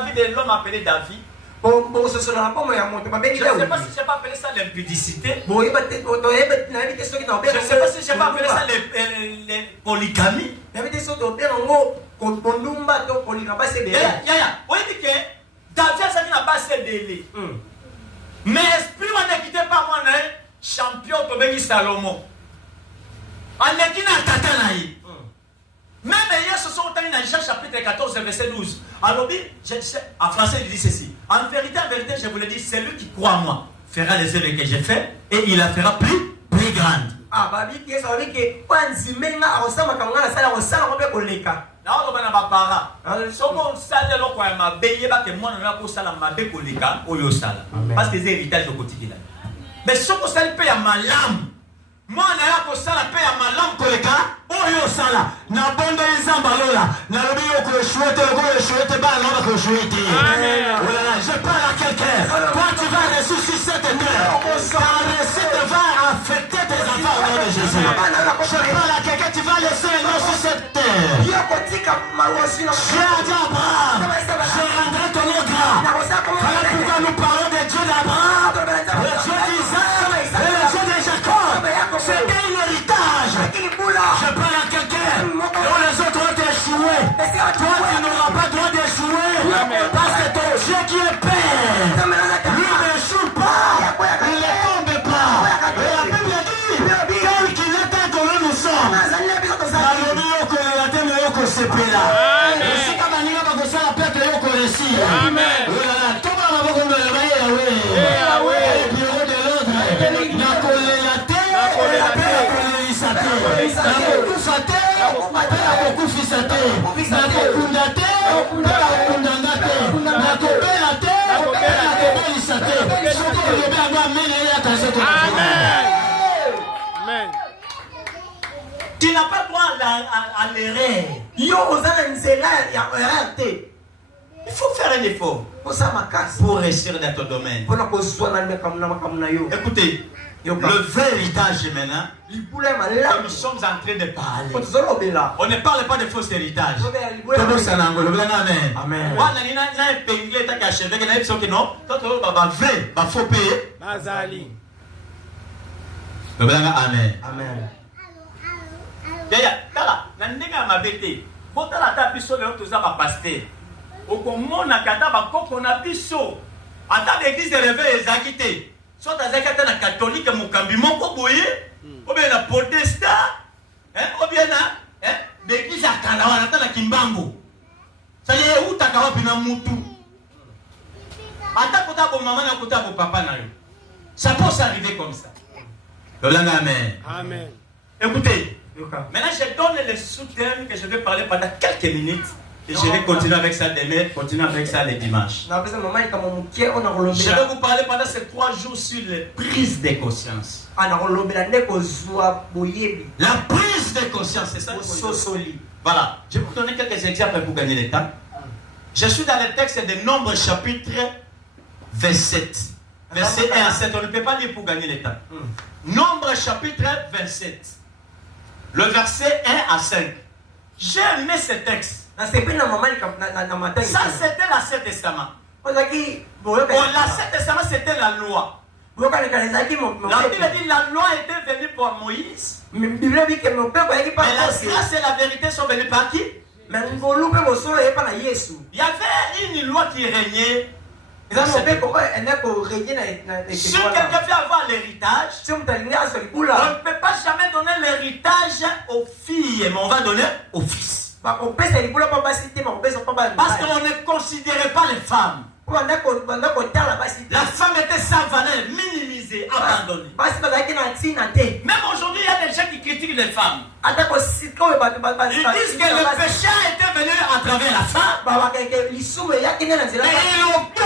La vie de l'homme appelé David. Je ne sais pas si je peux appeler ça l'impudicité. Je ne sais pas si je peux appeler ça les polygamies. Vous voyez que David n'a pas assez délai. Mais l'esprit n'a quitté pas moi, champion de Salomon. On est qui n'a tata naï. Même hier, ce sont dans Jean chapitre 14, verset 12. Alors, en français, il dit ceci. En vérité, je vous le dis, celui qui croit en moi fera les œuvres que j'ai fait et il la fera plus grande. Ah, bah, oui, c'est vrai que quand on met là, on sent que on sent que on est là. Non, on va pas parler. Si on sale le quoi, ma béye ba que moi on a pour sala ma bé koleka oyo sala. Parce que c'est héritage au quotidien. Mais si on sale paye à ma lame. Moi, je suis là pour ma lampe koleka. Oyo sala. Na bonde izambalola. Na lobi yoko chouette, le chouette ba na ba chouette. Je parle à quelqu'un. Toi, tu vas ressusciter cette terre. Car le récit va affecter tes enfants au nom de Jésus. Je parle à quelqu'un, tu vas laisser un nom sur cette terre. J'ai dit à Abraham, je rendrai ton nom grand. Voilà pourquoi nous parlons de Dieu d'Abraham, le Dieu d'Isaac et le Dieu de Jacob. C'était un héritage. Je parle à quelqu'un dont les autres ont échoué. Toi, tu n'auras pas le droit d'échouer. Parce que ton Dieu qui est Père, lui n'échoue pas. Il ne tombe pas. Et la Bible dit, tel qu'il est tel que nous sommes. Amen. Tu n'as pas droit à l'erreur. Il faut faire un effort pour réussir dans ton domaine. Écoutez, le vrai héritage maintenant, nous sommes en train de parler. On ne parle pas de faux héritage. Amen. Amen. Tala, nandinga mabete. Botala ta biso le toza ba pasteur. Okomona kata ba koko na biso. Ata l'église de réveil ezakité. Soit azakata na catholique mokambi moko boye, ou bien na protestant, ou bien na l'église à Kalawa na Kimbango. Ça y est où ta kawa pina mutu. Ata kota bo maman na kota bo papa na yo. Ça peut s'arriver comme ça. Amen. Amen. Écoutez. Maintenant, je donne les sous-thèmes que je vais parler pendant quelques minutes. Et je vais continuer avec ça demain, continuer avec ça les dimanches. Je vais vous parler pendant ces 3 jours sur les prises de conscience. La prise de conscience, c'est ça. Voilà. Je vais vous donner quelques exemples pour gagner le temps. Je suis dans le texte de Nombre chapitre 27. Verset 1 à 7. On ne peut pas lire pour gagner le temps. Nombre chapitre 27. Le verset 1 à 5. J'ai aimé ce texte. Ça, c'était l'Ancien Testament. L'Ancien Testament, c'était la loi. La Bible dit que la loi était venue par Moïse. Mais la grâce et la vérité sont venues par qui? Il y avait une loi qui régnait. Si quelqu'un veut avoir l'héritage, on ne peut pas jamais donner l'héritage aux filles, mais on va donner aux fils. Parce qu'on ne considérait pas les femmes. La femme était sans valeur, minimisée, abandonnée. Même aujourd'hui, il y a des gens qui critiquent les femmes. Ils disent que le péché était venu à travers la femme. Et ils ont dit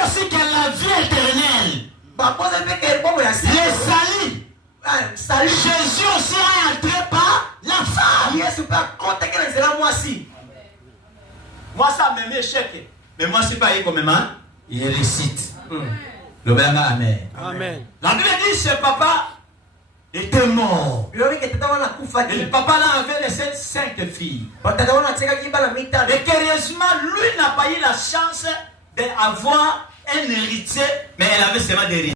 aussi que la vie éternelle les salit. Jésus aussi est entré par la femme. Moi, ça me met échec. Mais moi, c'est pas comme maman. Il récite. Le bien amen. Amen. La Bible dit que ce papa était mort. Et le papa là avait laissé 5 filles. Et curieusement, lui n'a pas eu la chance d'avoir un héritier, mais elle avait seulement des héritiers.